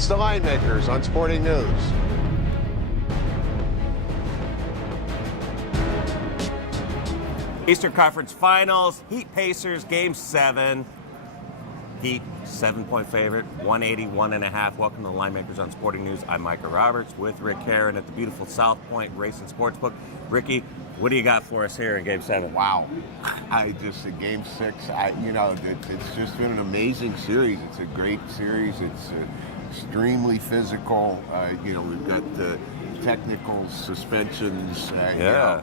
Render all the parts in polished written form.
It's the Linemakers on Sporting News. Eastern Conference Finals, Heat Pacers, Game 7. Heat, 7-point favorite, 181.5. Welcome to the Linemakers on Sporting News. I'm Micah Roberts with Rick Herron at the beautiful South Point Racing Sportsbook. Ricky, what do you got for us here in Game 7? Wow. Game 6, it's just been an amazing series. It's a great series. It's extremely physical. We've got the technical suspensions. It's got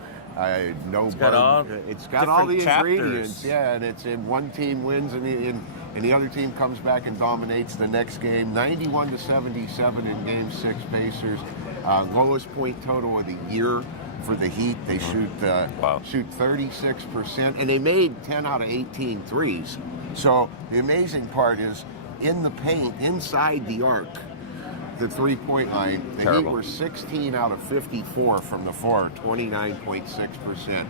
all the chapters. ingredients. Yeah, and it's in one team wins and the other team comes back and dominates the next game. 91-77 in Game 6 Pacers. Lowest point total of the year for the Heat. They shoot 36%, and they made 10 out of 18 threes. So the amazing part is in the paint, inside the arc, the three-point line, the Heat were 16 out of 54 from the floor, 29.6%.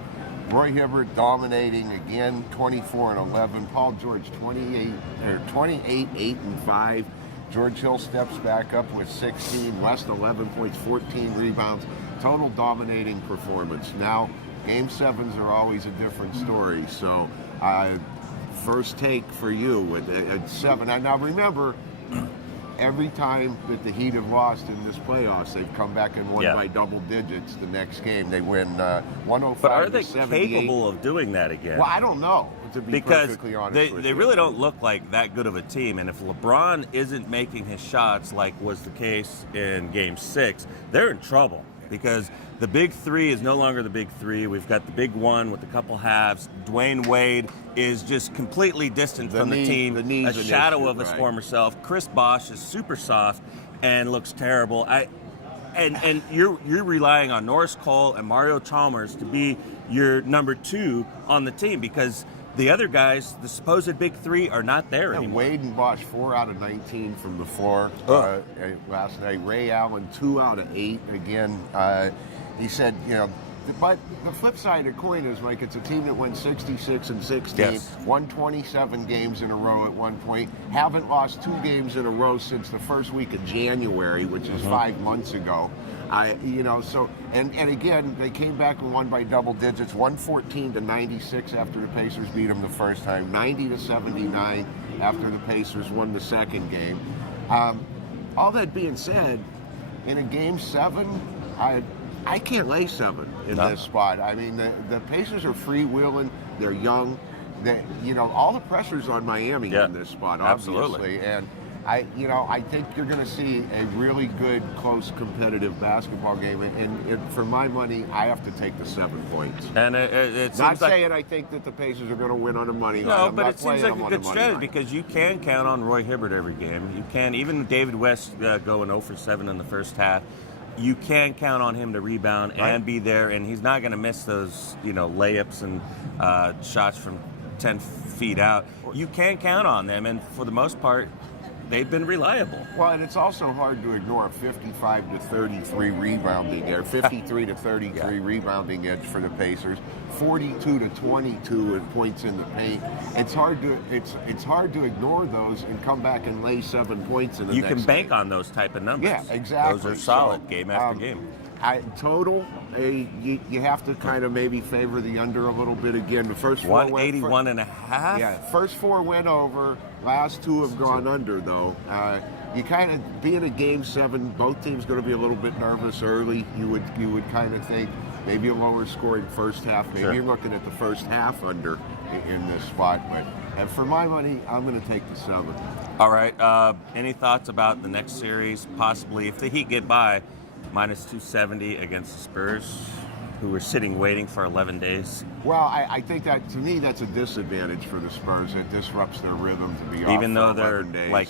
Roy Hibbert dominating again, 24 and 11. Paul George 28, 8 and 5. George Hill steps back up with 16. West 11 points, 14 rebounds. Total dominating performance. Now, Game 7s are always a different story. So, first take for you at 7. And now remember, every time that the Heat have lost in this playoffs, they've come back and won by double digits the next game. They win 105 But are they to 78. capable of doing that again? Well, I don't know, to be perfectly honest with you. They really don't look like that good of a team. And if LeBron isn't making his shots like was the case in Game 6, they're in trouble. Because the big three is no longer the big three. We've got the big one with a couple halves. Dwayne Wade is just completely distant from the team, a shadow of his former self. Chris Bosh is super soft and looks terrible. And you're relying on Norris Cole and Mario Chalmers to be your number 2 on the team because the other guys, the supposed big three, are not there anymore. Wade and Bosh, 4 out of 19 from the floor last night. Ray Allen, 2 out of 8. Again, he said, but the flip side of the coin is, like, it's a team that went 66 and 16, won 27 games in a row at one point, haven't lost 2 games in a row since the first week of January, which is 5 months ago. And again, they came back and won by double digits, 114-96 after the Pacers beat them the first time, 90-79 after the Pacers won the second game. All that being said, in a Game 7, I can't lay 7 in this spot. I mean, the Pacers are freewheeling, they're young, all the pressure's on Miami in this spot, obviously. Absolutely. And I think you're going to see a really good, close, competitive basketball game. And for my money, I have to take the 7 points. And it's not saying I think that the Pacers are going to win on the money line. No, but it seems like a good strategy because you can count on Roy Hibbert every game. You can, even David West going 0 for 7 in the first half. You can count on him to rebound and be there, and he's not going to miss those, layups and shots from 10 feet out. You can count on them, and for the most part, they've been reliable. Well, and it's also hard to ignore a 55-33 rebounding edge, 53-33 rebounding edge for the Pacers, 42-22 in points in the paint. It's hard to ignor those and come back and lay 7 points in the next game. You can bank on those type of numbers. Yeah, exactly. Those are solid game after game. Total, you have to kind of maybe favor the under a little bit again. The first 181.5. Yeah, first 4 went over. Last 2 have gone under, though. You kind of, being a Game 7, both teams going to be a little bit nervous early. You would kind of think maybe a lower scoring first half. Maybe you're looking at the first half under in this spot. But for my money, I'm going to take the 7. All right. Any thoughts about the next series? Possibly, if the Heat get by, minus 270 against the Spurs, who were sitting waiting for 11 days. Well, I think that, to me, that's a disadvantage for the Spurs. It disrupts their rhythm to be off even though for 11 days. Like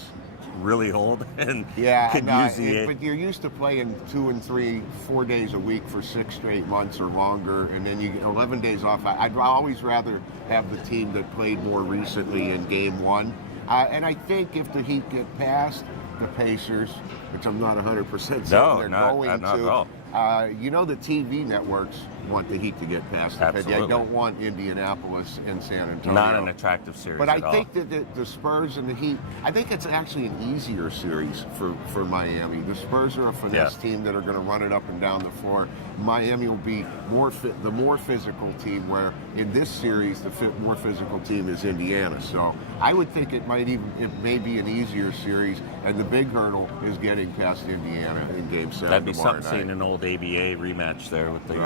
really old and but you're used to playing 2 and 3, 4 days a week for 6 straight months or longer, and then you get 11 days off. I'd always rather have the team that played more recently in Game 1. And I think if the Heat get past the Pacers, which I'm not 100% certain they're going not at all. The TV networks want the Heat to get past the Pistons. I don't want Indianapolis and San Antonio. Not an attractive series but at I think that the Spurs and the Heat, I think it's actually an easier series for Miami. The Spurs are a finesse team that are going to run it up and down the floor. Miami will be the more physical team, where in this series the more physical team is Indiana. So I would think it may be an easier series, and the big hurdle is getting past Indiana in Game 7. That'd be something seeing an old ABA rematch there with the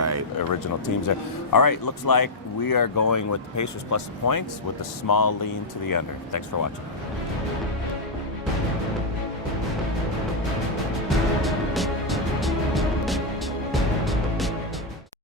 original teams there. All right, looks like we are going with the Pacers plus the points with the small lean to the under. Thanks for watching.